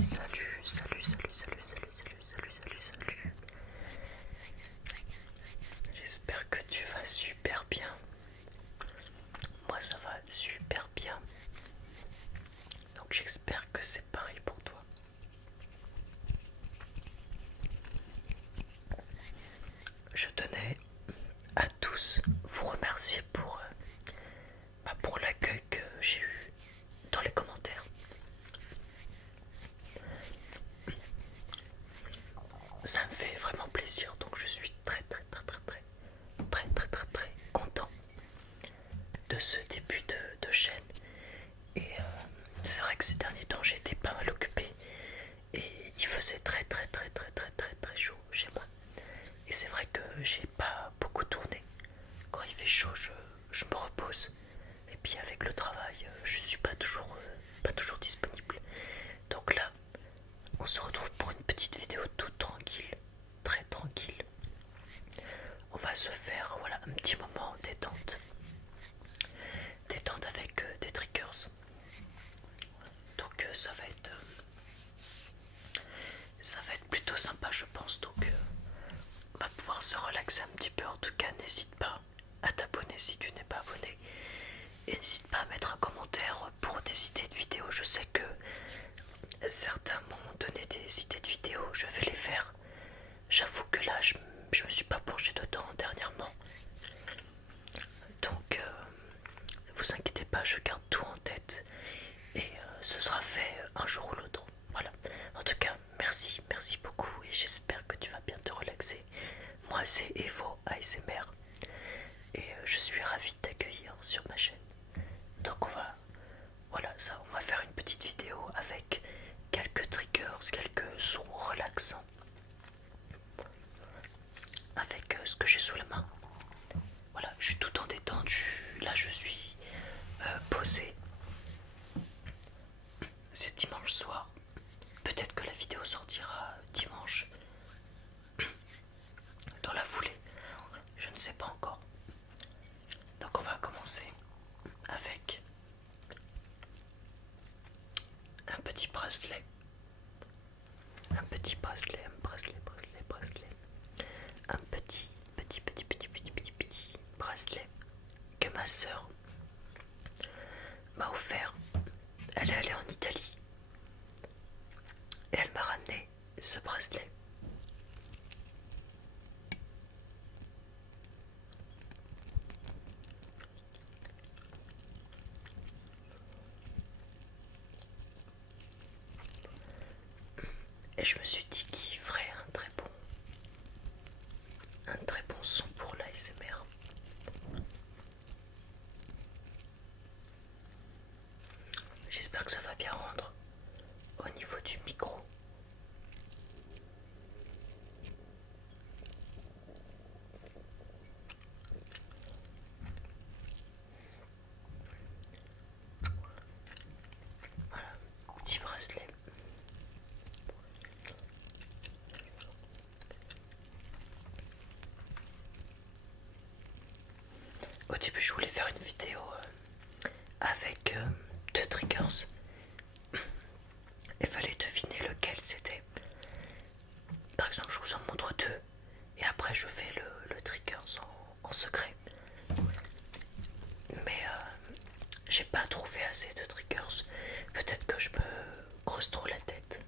Salut, salut, salut, salut, salut, salut, salut, salut, salut. J'espère que tu vas super bien. Moi ça va super bien. Donc j'espère que c'est pareil pour toi. Je tenais à tous vous remercier pour l'accueil que j'ai eu dans les commentaires. Ça me fait vraiment plaisir, donc je suis très très très très très très très très très content de ce début de chaîne. Et c'est vrai que ces derniers temps j'ai été pas mal occupé et il faisait très très très très très très très chaud chez moi. Et c'est vrai que j'ai pas beaucoup tourné. Quand il fait chaud, je me repose. Et puis avec le travail, je suis pas toujours disponible. Donc là, on se retrouve pour une petite vidéo toute tranquille, très tranquille. On va se faire voilà un petit moment détente, détente avec des triggers. Donc ça va être plutôt sympa, je pense. Donc on va pouvoir se relaxer un petit peu. En tout cas, n'hésite pas à t'abonner si tu n'es pas abonné. Et n'hésite pas à mettre un commentaire pour des idées de vidéos. Je sais que certains m'ont donné des idées de vidéos, je vais les faire. J'avoue que là, je me suis pas penché dedans dernièrement. Donc, vous inquiétez pas, je garde tout en tête. Et ce sera fait un jour ou l'autre. Voilà. En tout cas, merci, merci beaucoup. Et j'espère que tu vas bien te relaxer. Moi, c'est Evo ASMR. Et je suis ravi de t'accueillir sur ma chaîne. Donc on va faire une petite vidéo avec quelques triggers, quelques sons relaxants, avec ce que j'ai sous la main. Voilà, je suis tout en détendu. Là, je suis posé. C'est dimanche soir. Peut-être que la vidéo sortira dimanche dans la foulée. Je ne sais pas encore. Donc on va commencer avec un petit bracelet. Un petit bracelet, un petit bracelet que ma soeur m'a offert. Elle est allée en Italie et elle m'a ramené ce bracelet. Et je me suis dit qu'il ferait un très bon son pour l'ASMR. J'espère que ça va bien rendre au niveau du micro. Voilà, petit bracelet. Au début, je voulais faire une vidéo avec deux triggers. Il fallait deviner lequel c'était. Par exemple, je vous en montre deux et après je fais le trigger en secret. Mais j'ai pas trouvé assez de triggers. Peut-être que je me creuse trop la tête.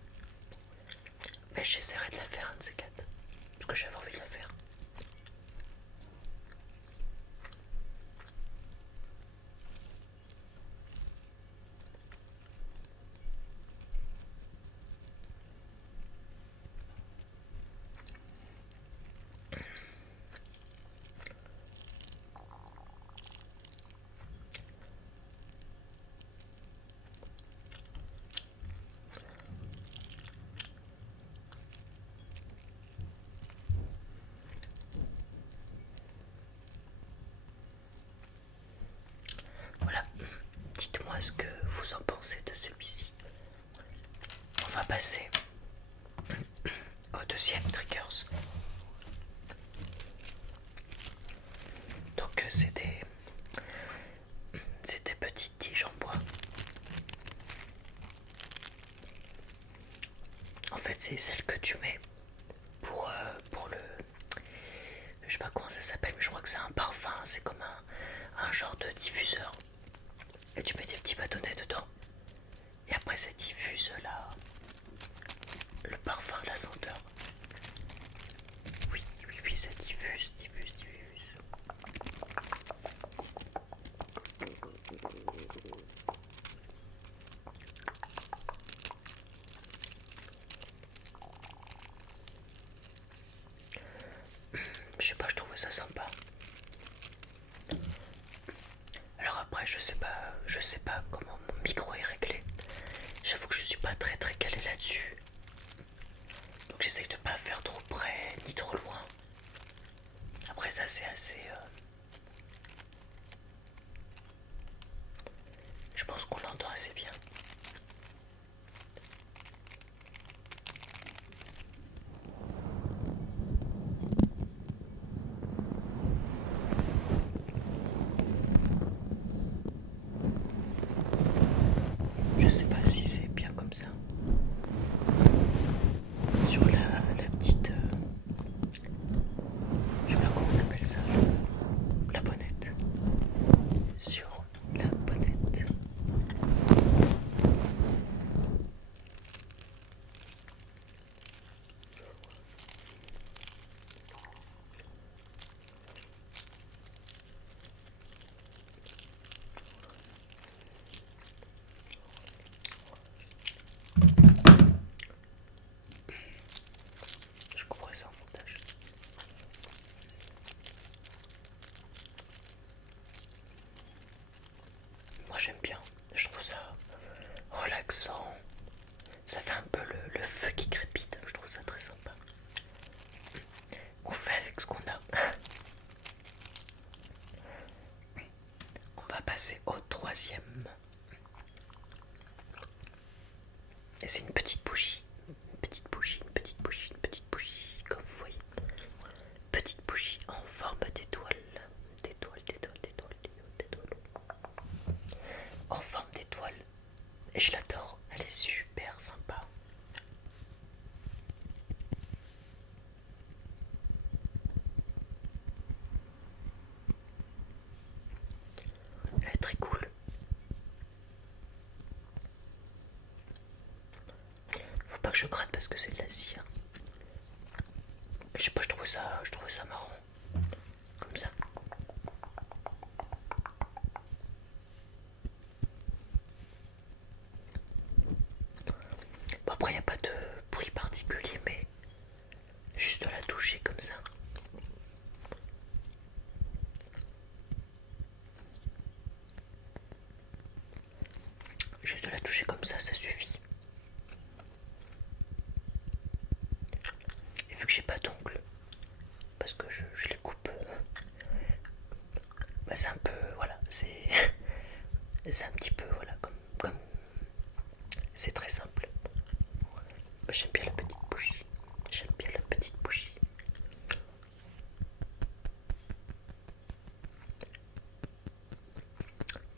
Mais j'essaierai de la faire un de ces quatre. Parce que j'avais envie de la faire. Voilà. Dites-moi ce que vous en pensez de celui-ci. On va passer au deuxième triggers. Donc c'est des petites tiges en bois. c'est celle que tu mets pour le... Je sais pas comment ça s'appelle, mais je crois que c'est un parfum, c'est comme un genre de diffuseur. Et tu mets des petits bâtonnets dedans. Et après ça diffuse le parfum, la senteur. Oui, oui, oui, ça diffuse, diffuse, diffuse. Je sais pas, je trouvais ça sympa. Alors après, je sais pas comment mon micro est réglé. J'avoue que je suis pas très très calé là-dessus. Donc j'essaye de pas faire trop près ni trop loin. Après ça c'est assez... je pense qu'on l'entend assez bien. Je sais pas si c'est bien comme ça. Sur la petite... je sais pas comment on appelle ça. La bonnette. Sur la bonnette. Je couperai ça en montage. Moi j'aime bien, je trouve ça relaxant. Ça fait un peu le feu qui crépite, je trouve ça très sympa. On fait avec ce qu'on a. On va passer au troisième. Et c'est une petite bougie. Une petite bougie, une petite bougie, une petite bougie, comme vous voyez. Petite bougie en forme d'étoile. D'étoile, d'étoile, d'étoile, d'étoile, d'étoile. En forme d'étoile. Et je l'adore, elle est super sympa. Elle est très cool. Faut pas que je gratte parce que c'est de la cire. Je sais pas, je trouvais ça marrant. Comme ça. Bon, après, il n'y a pas de bruit particulier, mais juste de la toucher comme ça. Juste de la toucher comme ça suffit. Et vu que j'ai pas d'ongles, parce que je les coupe, bah c'est un peu, voilà, c'est un petit peu, voilà, comme c'est très simple. Bah, j'aime bien la petite bougie. J'aime bien la petite bougie.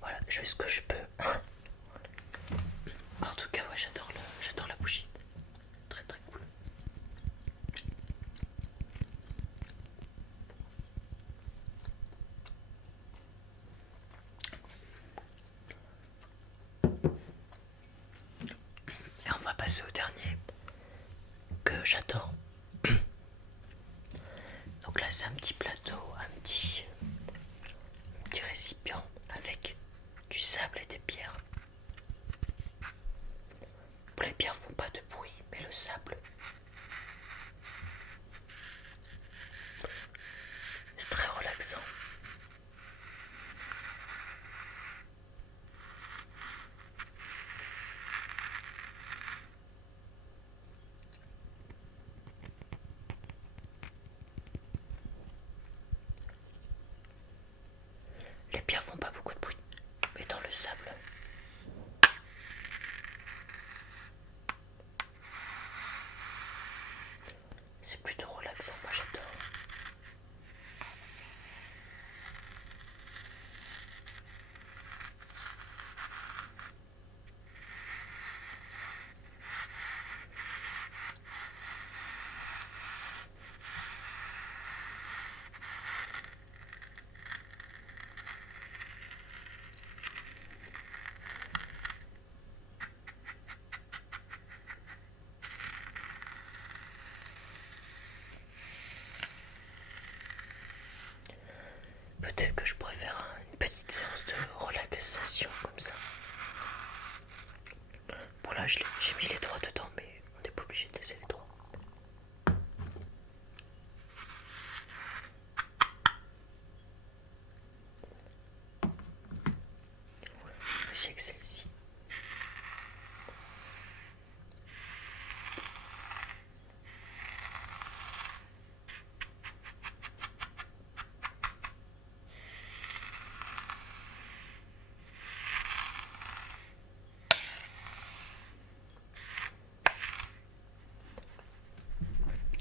Voilà, je fais ce que je peux. En tout cas, ouais, j'adore la bougie. Très très cool. Et on va passer au dernier que j'adore. Donc là, c'est un petit plateau, un petit récipient avec du sable et des pierres. Les pierres font pas de bruit, mais le sable, c'est très relaxant. Les pierres font pas beaucoup de bruit, mais dans le sable, c'est plutôt relaxant, moi j'adore. aussi avec celle-ci.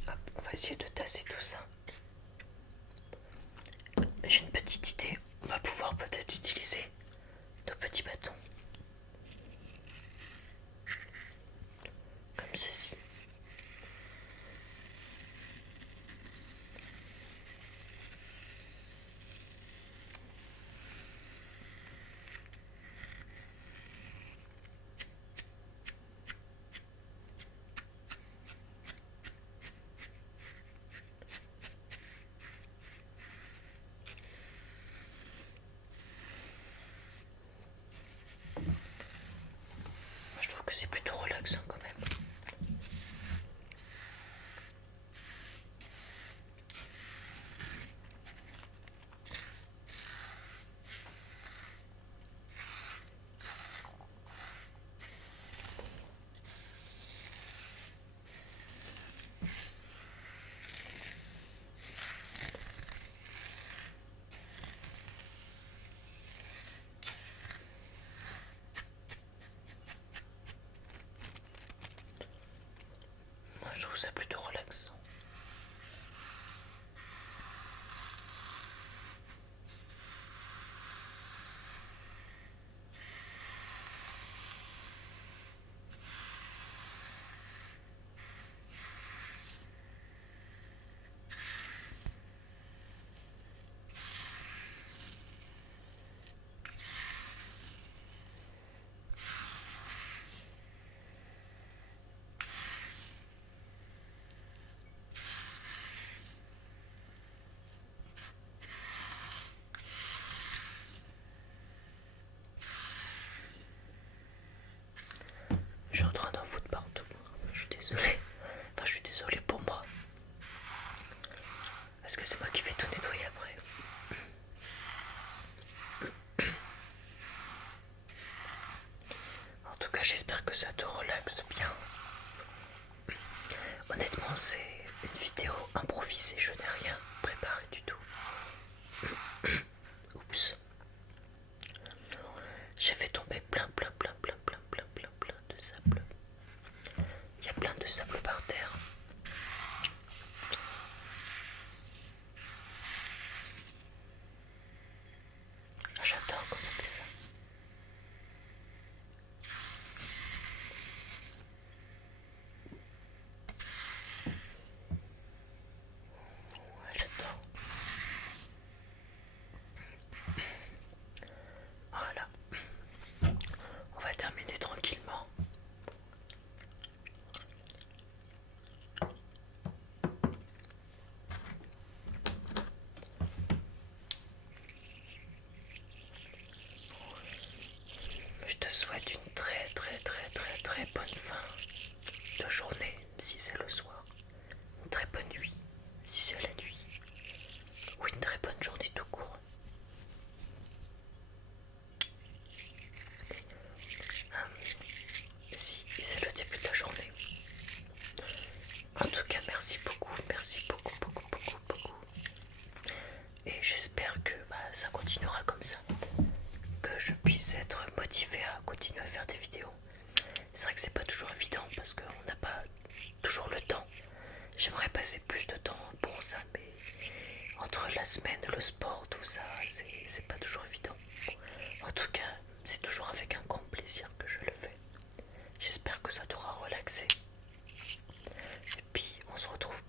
Hop, on va essayer de tasser tout ça. J'ai une petite idée, on va pouvoir peut-être utiliser nos petits bâtons. Comme ceci. Je trouve que c'est plutôt relaxant quand même. Moi je trouve ça plutôt relaxant. Je suis en train d'en foutre partout. Je suis désolé. Enfin, je suis désolé pour moi. Parce que c'est moi qui vais tout nettoyer après. En tout cas, j'espère que ça te relaxe bien. Honnêtement, c'est une vidéo improvisée. Je n'ai rien préparé du tout. Oups. J'ai fait tomber plein de sable. Il y a plein de sable par terre. Ah, j'adore quand ça fait ça. Ouais, j'adore. Voilà. On va terminer tranquillement. Je te souhaite une très bonne fin de journée si c'est le soir. Une très bonne nuit si c'est la nuit. Ou une très bonne journée tout court. Si c'est le début de la journée. En tout cas, merci beaucoup beaucoup. Et j'espère que ça continuera comme ça. Que je puisse être motivé à continuer à faire des vidéos. C'est vrai que c'est pas toujours évident parce qu'on n'a pas toujours le temps. J'aimerais passer plus de temps pour ça, mais entre la semaine, le sport, tout ça, c'est pas toujours évident. En tout cas, c'est toujours avec un grand plaisir que je le fais. J'espère que ça t'aura relaxé. Et puis, on se retrouve